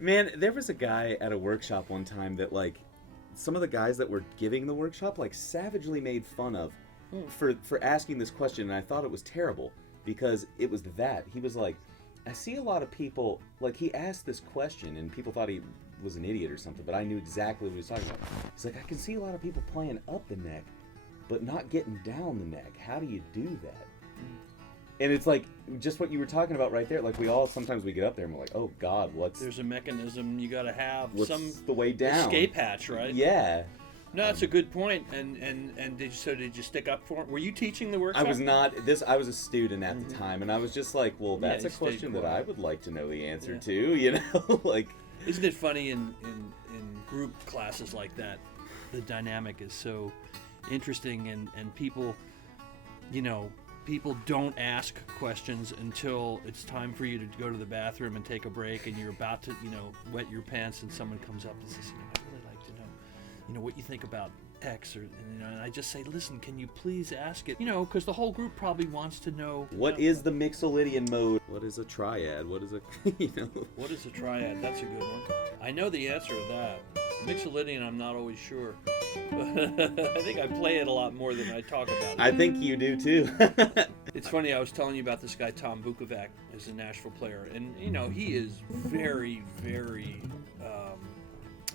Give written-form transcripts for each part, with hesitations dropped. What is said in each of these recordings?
Man, there was a guy at a workshop one time that, like, some of the guys that were giving the workshop, like, savagely made fun of for asking this question, and I thought it was terrible because it was that. He was like, I see a lot of people, like, he asked this question and people thought he was an idiot or something, but I knew exactly what he was talking about. He's like, I can see a lot of people playing up the neck, but not getting down the neck. How do you do that? And it's like, just what you were talking about right there. Like, sometimes we get up there and we're like, oh God, There's a mechanism you gotta have. What's the way down? Escape hatch, right? Yeah. No, that's a good point. And did you stick up for it? Were you teaching the workshop? I was not. I was a student at the time, and I was just like, well, that's a question that I would like to know the answer to, you know? Like, isn't it funny in group classes like that, the dynamic is so interesting, and people, you know, people don't ask questions until it's time for you to go to the bathroom and take a break, and you're about to, you know, wet your pants, and someone comes up and says, you know, I'd really like to know, you know, what you think about X, or, you know, and I just say, listen, can you please ask it? You know, because the whole group probably wants to know. What is the Mixolydian mode? What is a triad? What is a, you know? What is a triad? That's a good one. I know the answer to that. Mixolydian, I'm not always sure. I think I play it a lot more than I talk about it. I think you do too. It's funny, I was telling you about this guy, Tom Vukovac, is a Nashville player. And, you know, he is very, very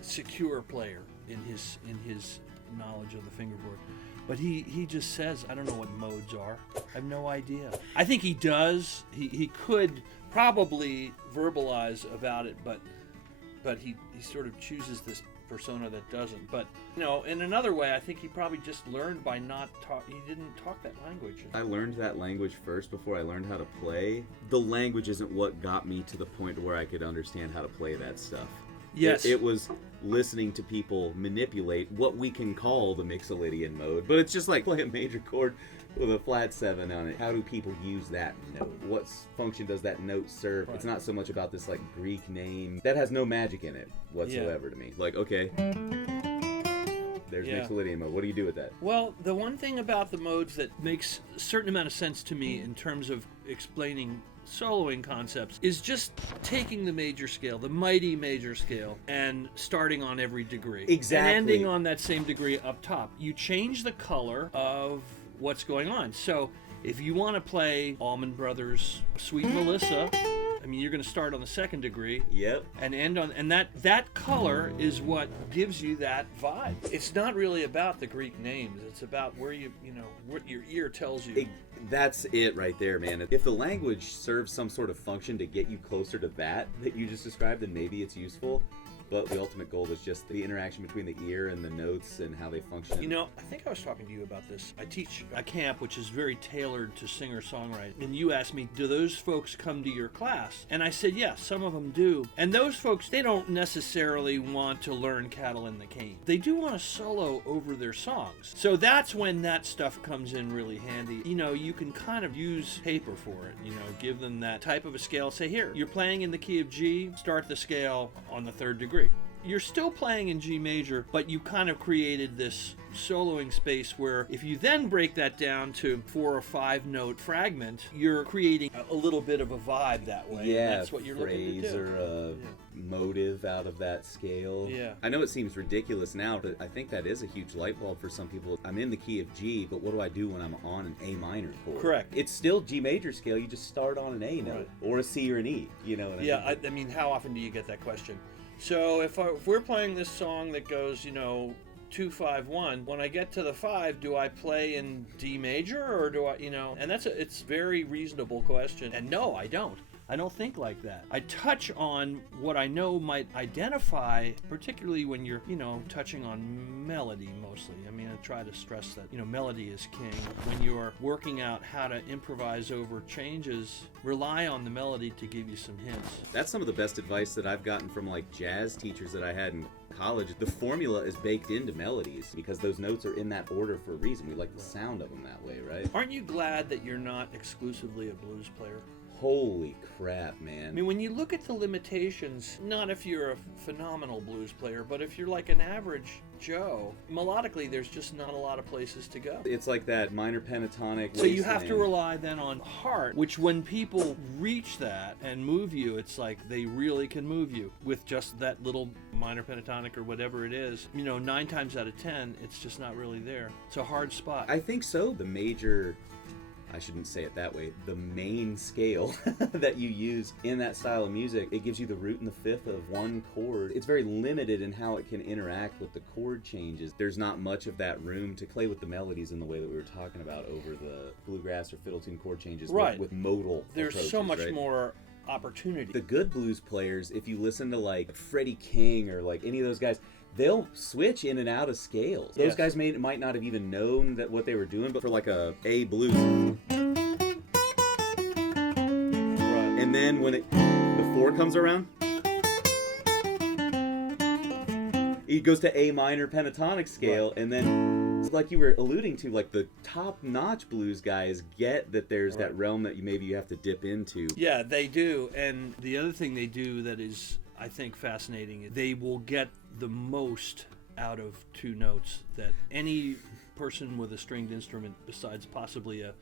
secure player in his knowledge of the fingerboard. But he just says, I don't know what modes are. I have no idea. I think he does. He could probably verbalize about it, but he sort of chooses this persona that doesn't. But, you know, in another way, I think he probably just learned by not he didn't talk that language. I learned that language first before I learned how to play. The language isn't what got me to the point where I could understand how to play that stuff. Yes. It was listening to people manipulate what we can call the Mixolydian mode, but it's just like play a major chord with a flat 7 on it. How do people use that note? What function does that note serve? Right. It's not so much about this like Greek name that has no magic in it whatsoever to me. Like, okay, there's Mixolydian mode. What do you do with that? Well, the one thing about the modes that makes a certain amount of sense to me in terms of explaining soloing concepts is just taking the major scale, the mighty major scale, and starting on every degree. Exactly. And ending on that same degree up top. You change the color of what's going on. So if you want to play Allman Brothers' Sweet Melissa, I mean, you're going to start on the second degree. Yep. And end on, and that color is what gives you that vibe. It's not really about the Greek names. It's about where you know, what your ear tells you. That's it right there, man. If the language serves some sort of function to get you closer to that you just described, then maybe it's useful. But the ultimate goal is just the interaction between the ear and the notes and how they function. You know, I think I was talking to you about this. I teach a camp which is very tailored to singer-songwriting. And you asked me, do those folks come to your class? And I said, yes, some of them do. And those folks, they don't necessarily want to learn Cattle in the Cane. They do want to solo over their songs. So that's when that stuff comes in really handy. You know, you can kind of use paper for it. You know, give them that type of a scale. Say, here, you're playing in the key of G, start the scale on the 3rd degree. You're still playing in G major, but you kind of created this soloing space where if you then break that down to 4 or 5 note fragment, you're creating a little bit of a vibe that way. Yeah, and that's what you're looking to do. or a motive out of that scale. Yeah. I know it seems ridiculous now, but I think that is a huge light bulb for some people. I'm in the key of G, but what do I do when I'm on an A minor chord? Correct. It's still G major scale. You just start on an A note or a C or an E. You know what I mean? Yeah, I mean, how often do you get that question? So if we're playing this song that goes, you know, 2, 5, 1, when I get to the 5, do I play in D major or do I, you know? And it's very reasonable question. And no, I don't. I don't think like that. I touch on what I know might identify, particularly when you're, you know, touching on melody mostly. I mean, I try to stress that, you know, melody is king. When you're working out how to improvise over changes, rely on the melody to give you some hints. That's some of the best advice that I've gotten from like jazz teachers that I had in college. The formula is baked into melodies because those notes are in that order for a reason. We like the sound of them that way, right? Aren't you glad that you're not exclusively a blues player? Holy crap, man. I mean, when you look at the limitations, not if you're a phenomenal blues player, but if you're like an average Joe, melodically, there's just not a lot of places to go. It's like that minor pentatonic. So you have to rely then on heart, which when people reach that and move you, it's like they really can move you with just that little minor pentatonic or whatever it is. 9 times out of 10, it's just not really there. It's a hard spot. I think so. The major, I shouldn't say it that way, the main scale that you use in that style of music, it gives you the root and the fifth of one chord. It's very limited in how it can interact with the chord changes. There's not much of that room to play with the melodies in the way that we were talking about over the bluegrass or fiddle tune chord changes with modal There's approaches, so much right? more opportunity. The good blues players, if you listen to like Freddie King or like any of those guys, they'll switch in and out of scales. Those guys might not have even known that what they were doing, but for like a blues. Right. And then when the 4 comes around, it goes to A minor pentatonic scale, and then like you were alluding to, like the top-notch blues guys get that there's that realm that maybe you have to dip into. Yeah, they do. And the other thing they do that is, I think, fascinating is they will get the most out of 2 notes that any person with a stringed instrument, besides possibly a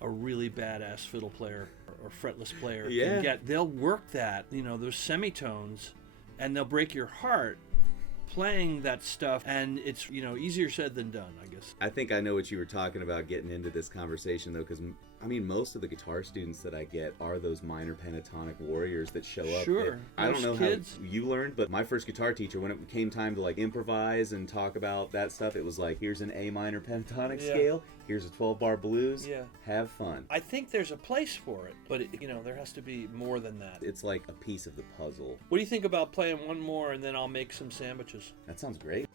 really badass fiddle player or fretless player, can get. They'll work that, those semitones, and they'll break your heart playing that stuff, and it's easier said than done, I guess. I think I know what you were talking about getting into this conversation, though, because I mean, most of the guitar students that I get are those minor pentatonic warriors that show up. Sure. I don't know how you learned, but my first guitar teacher, when it came time to like improvise and talk about that stuff, it was like, here's an A minor pentatonic scale, here's a 12-bar blues, have fun. I think there's a place for it, but there has to be more than that. It's like a piece of the puzzle. What do you think about playing one more and then I'll make some sandwiches? That sounds great.